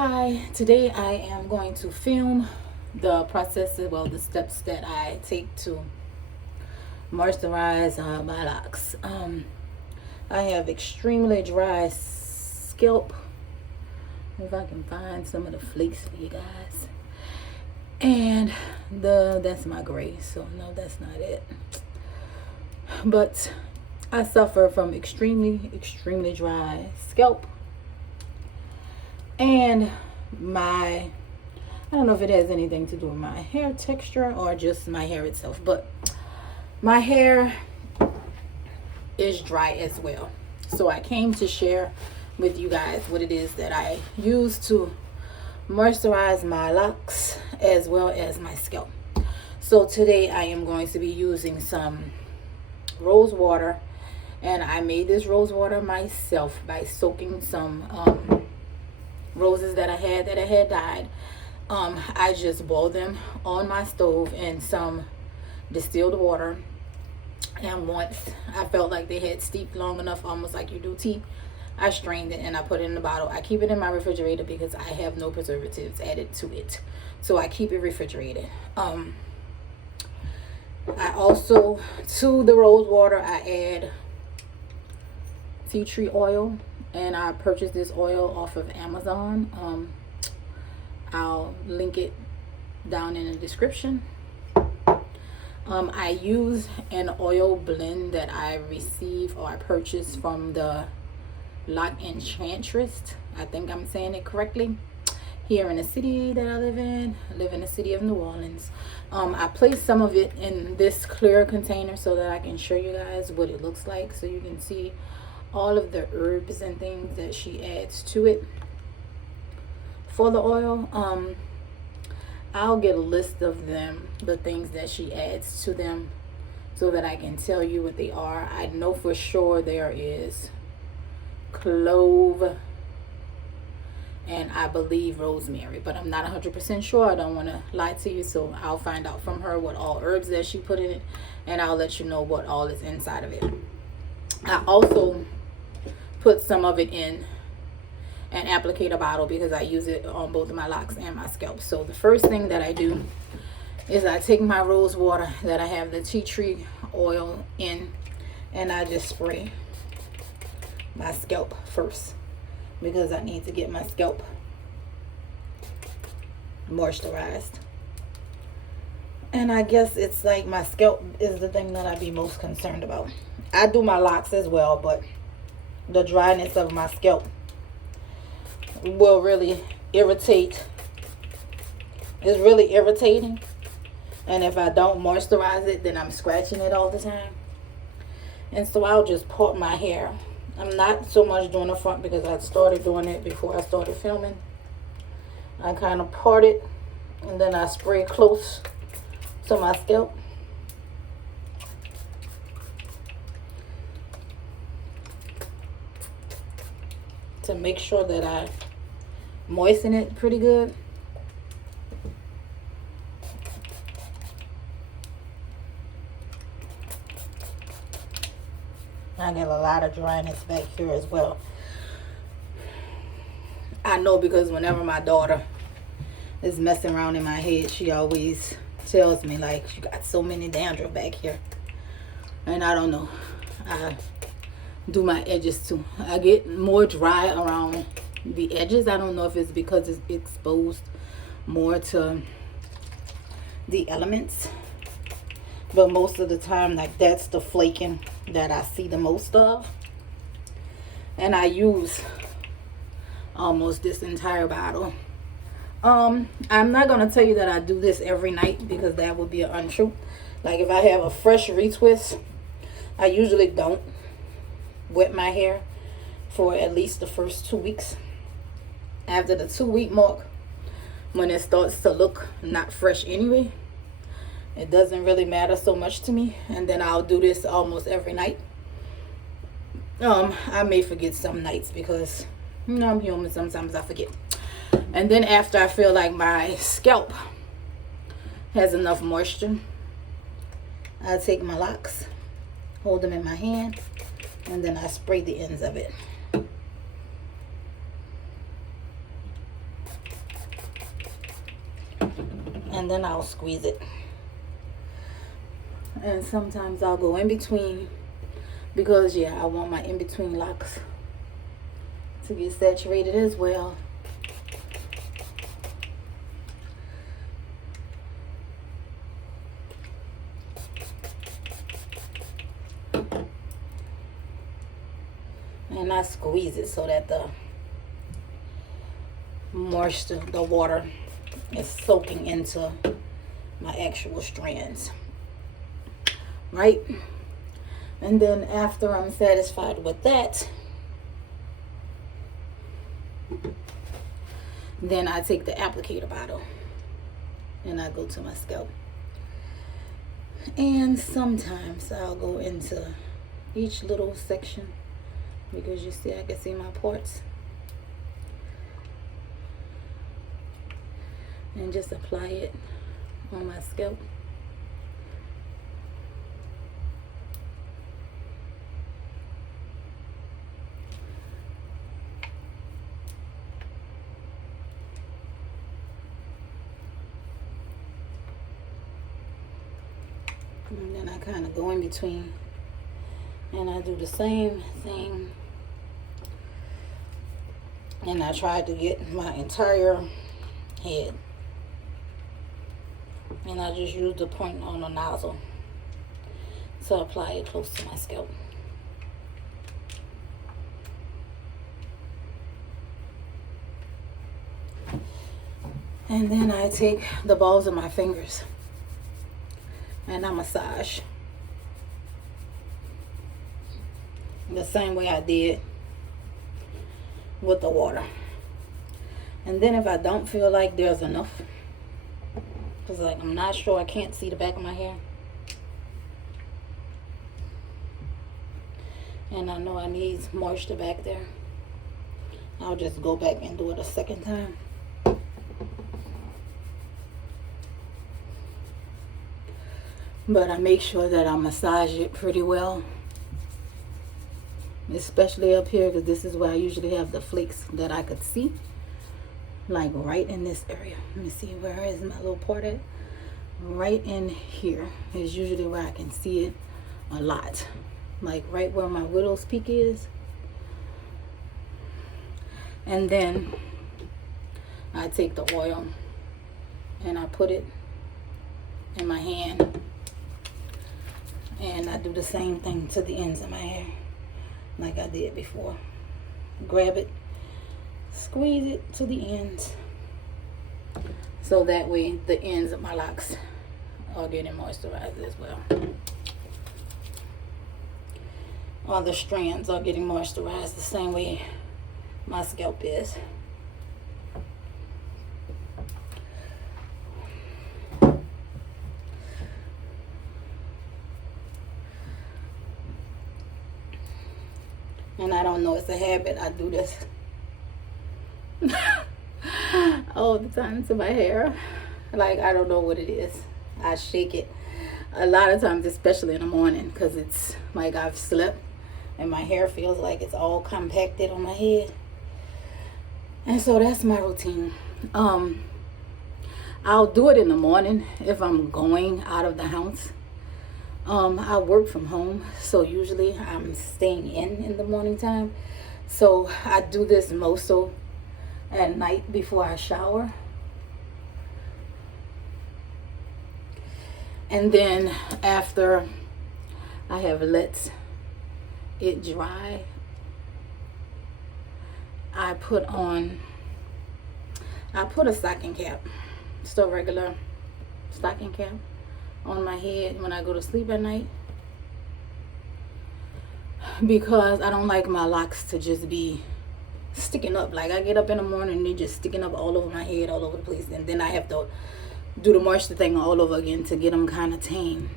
Hi, today I am going to film the process, well, the steps that I take to moisturize my locks. I have extremely dry scalp. If I can find some of the flakes for you guys. And that's my gray, so no, that's not it. But I suffer from extremely dry scalp. And I don't know if it has anything to do with my hair texture or just my hair itself, but my hair is dry as well. So I came to share with you guys what it is that I use to moisturize my locks as well as my scalp. So today I am going to be using some rose water, and I made this rose water myself by soaking some roses that I had died. I just boiled them on my stove in some distilled water, and once I felt like they had steeped long enough, almost like you do tea, I strained it and I put it in a bottle. I keep it in my refrigerator because I have no preservatives added to it, so I keep it refrigerated. I also, to the rose water, I add tea tree oil, and I purchased this oil off of Amazon. I'll link it down in the description. I use an oil blend that I received or I purchased from the Locs Enchantress. I think I'm saying it correctly. Here in the city that I live in the city of New Orleans. I placed some of it in this clear container so that I can show you guys what it looks like, so you can see all of the herbs and things that she adds to it for the oil. I'll get a list of them, the things that she adds to them, so that I can tell you what they are. I know for sure there is clove and I believe rosemary, but I'm not 100% sure. I don't want to lie to you, so I'll find out from her what all herbs that she put in it, and I'll let you know what all is inside of it. I also put some of it in an applicator bottle because I use it on both of my locks and my scalp. So the first thing that I do is I take my rose water that I have the tea tree oil in, and I just spray my scalp first because I need to get my scalp moisturized. And I guess it's like my scalp is the thing that I'd be most concerned about. I do my locks as well, but the dryness of my scalp will really irritate. It's really irritating, and if I don't moisturize it, then I'm scratching it all the time. And so I'll just part my hair. I'm not so much doing the front because I started doing it before I started filming. I kind of part it and then I spray close to my scalp. To make sure that I moisten it pretty good. I get a lot of dryness back here as well. I know because whenever my daughter is messing around in my head, she always tells me like, you got so many dandruff back here. And I don't know. I do my edges too. I get more dry around the edges. I don't know if it's because it's exposed more to the elements, but most of the time, like, that's the flaking that I see the most of. And I use almost this entire bottle. I'm not gonna tell you that I do this every night because that would be an untruth. Like if I have a fresh retwist, I usually don't wet my hair for at least the first 2 weeks. After the 2-week mark, when it starts to look not fresh anyway, it doesn't really matter so much to me. And then I'll do this almost every night. I may forget some nights because, you know, I'm human. Sometimes I forget. And then after I feel like my scalp has enough moisture, I take my locks, hold them in my hand, and then I spray the ends of it. and then I'll squeeze it. And sometimes I'll go in between, because yeah, I want my in between locks to get saturated as well. And I squeeze it so that the moisture, the water, is soaking into my actual strands, right? And then after I'm satisfied with that, then I take the applicator bottle and I go to my scalp. And sometimes I'll go into each little section, because you see, I can see my parts, and just apply it on my scalp. And then I kind of go in between and I do the same thing, and I try to get my entire head, and I just use the point on the nozzle to apply it close to my scalp. And then I take the balls of my fingers and I massage the same way I did with the water. And then if I don't feel like there's enough, because like I'm not sure, I can't see the back of my hair, and I know I need moisture back there, I'll just go back and do it a second time. But I make sure that I massage it pretty well, especially up here, because this is where I usually have the flakes that I could see, like right in this area. Let me see, where is my little part at? Right in here is usually where I can see it a lot, like right where my widow's peak is. And then I take the oil and I put it in my hand, and I do the same thing to the ends of my hair like I did before. Grab it, squeeze it to the ends, so that way the ends of my locks are getting moisturized as well. All the strands are getting moisturized the same way my scalp is. And I don't know, it's a habit. I do this all the time to my hair. Like, I don't know what it is. I shake it a lot of times, especially in the morning, because it's like I've slept and my hair feels like it's all compacted on my head. And so that's my routine. I'll do it in the morning if I'm going out of the house. I work from home, so usually I'm staying in the morning time. So I do this most so at night before I shower. And then after I have let it dry, I put a stocking cap, just a regular stocking cap, on my head when I go to sleep at night, because I don't like my locks to just be sticking up. Like, I get up in the morning and they're just sticking up all over my head, all over the place, and then I have to do the moisture thing all over again to get them kind of tame.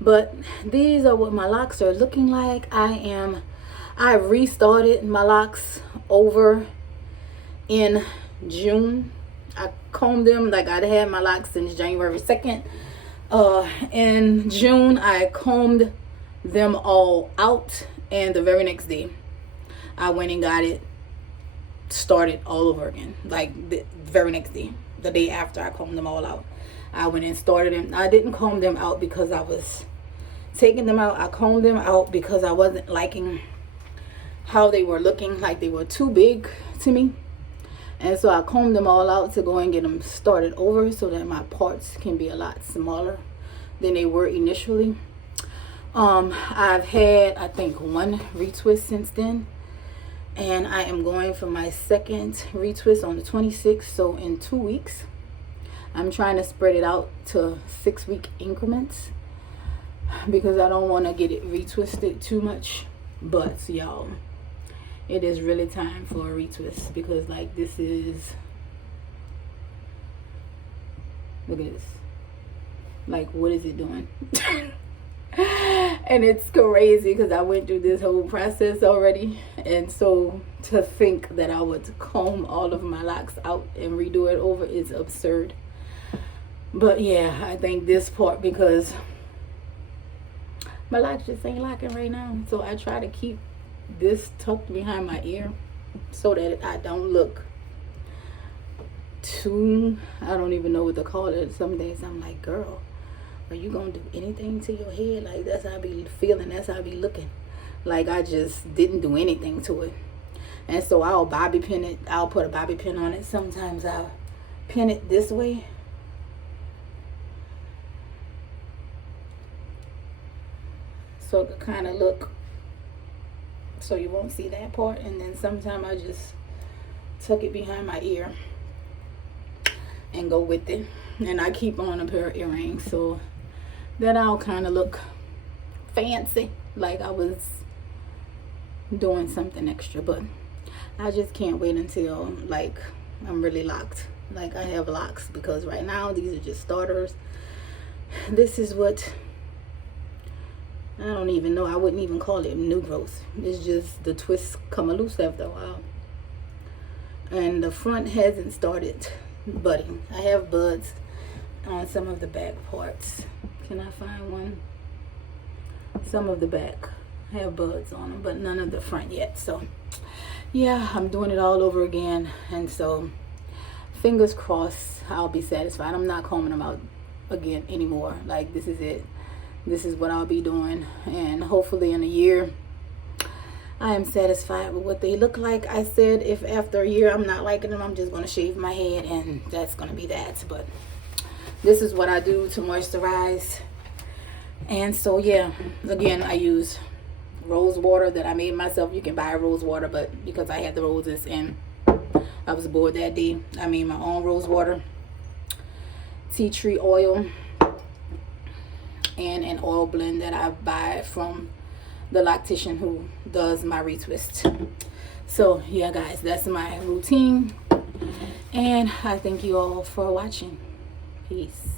But these are what my locks are looking like. I restarted my locks over in June. I combed them, like I'd had my locks since January 2nd. In June, I combed them all out, and the very next day I went and got it started all over again, like the very next day. the day after I combed them all out. I went and started them. I didn't comb them out because I was taking them out. I combed them out because I wasn't liking how they were looking, like they were too big to me. And so I combed them all out to go and get them started over so that my parts can be a lot smaller than they were initially. I've had, I think, one retwist since then, and I am going for my second retwist on the 26th. So in 2 weeks, I'm trying to spread it out to 6-week increments because I don't want to get it retwisted too much. But y'all, it is really time for a retwist because, like, this is, look at this, like, what is it doing? And it's crazy because I went through this whole process already, and so to think that I would comb all of my locks out and redo it over is absurd. But yeah, I think this part, because my locks just ain't locking right now, so I try to keep this tucked behind my ear so that I don't look too, I don't even know what to call it. Some days I'm like, girl, are you gonna do anything to your head? Like, that's how I be feeling, that's how I be looking, like I just didn't do anything to it. And so I'll bobby pin it. I'll put a bobby pin on it. Sometimes I'll pin it this way, so it could kind of look, so you won't see that part. And then sometimes I just tuck it behind my ear and go with it. And I keep on a pair of earrings so that I'll kind of look fancy, like I was doing something extra. But I just can't wait until, like, I'm really locked, like I have locks, because right now these are just starters. This is what, I don't even know, I wouldn't even call it new growth. It's just the twists come loose after a while. And the front hasn't started budding. I have buds on some of the back parts. Can I find one? Some of the back have buds on them, but none of the front yet. So yeah, I'm doing it all over again. And so fingers crossed I'll be satisfied. I'm not combing them out again anymore. Like, this is it. This is what I'll be doing, and hopefully in a year I am satisfied with what they look like. I said if after a year I'm not liking them, I'm just going to shave my head, and that's going to be that. But this is what I do to moisturize. And so yeah, again, I use rose water that I made myself. You can buy rose water, but because I had the roses and I was bored that day, I made my own rose water, tea tree oil, and an oil blend that I buy from the loctician who does my retwist. So yeah guys, that's my routine, and I thank you all for watching. Peace.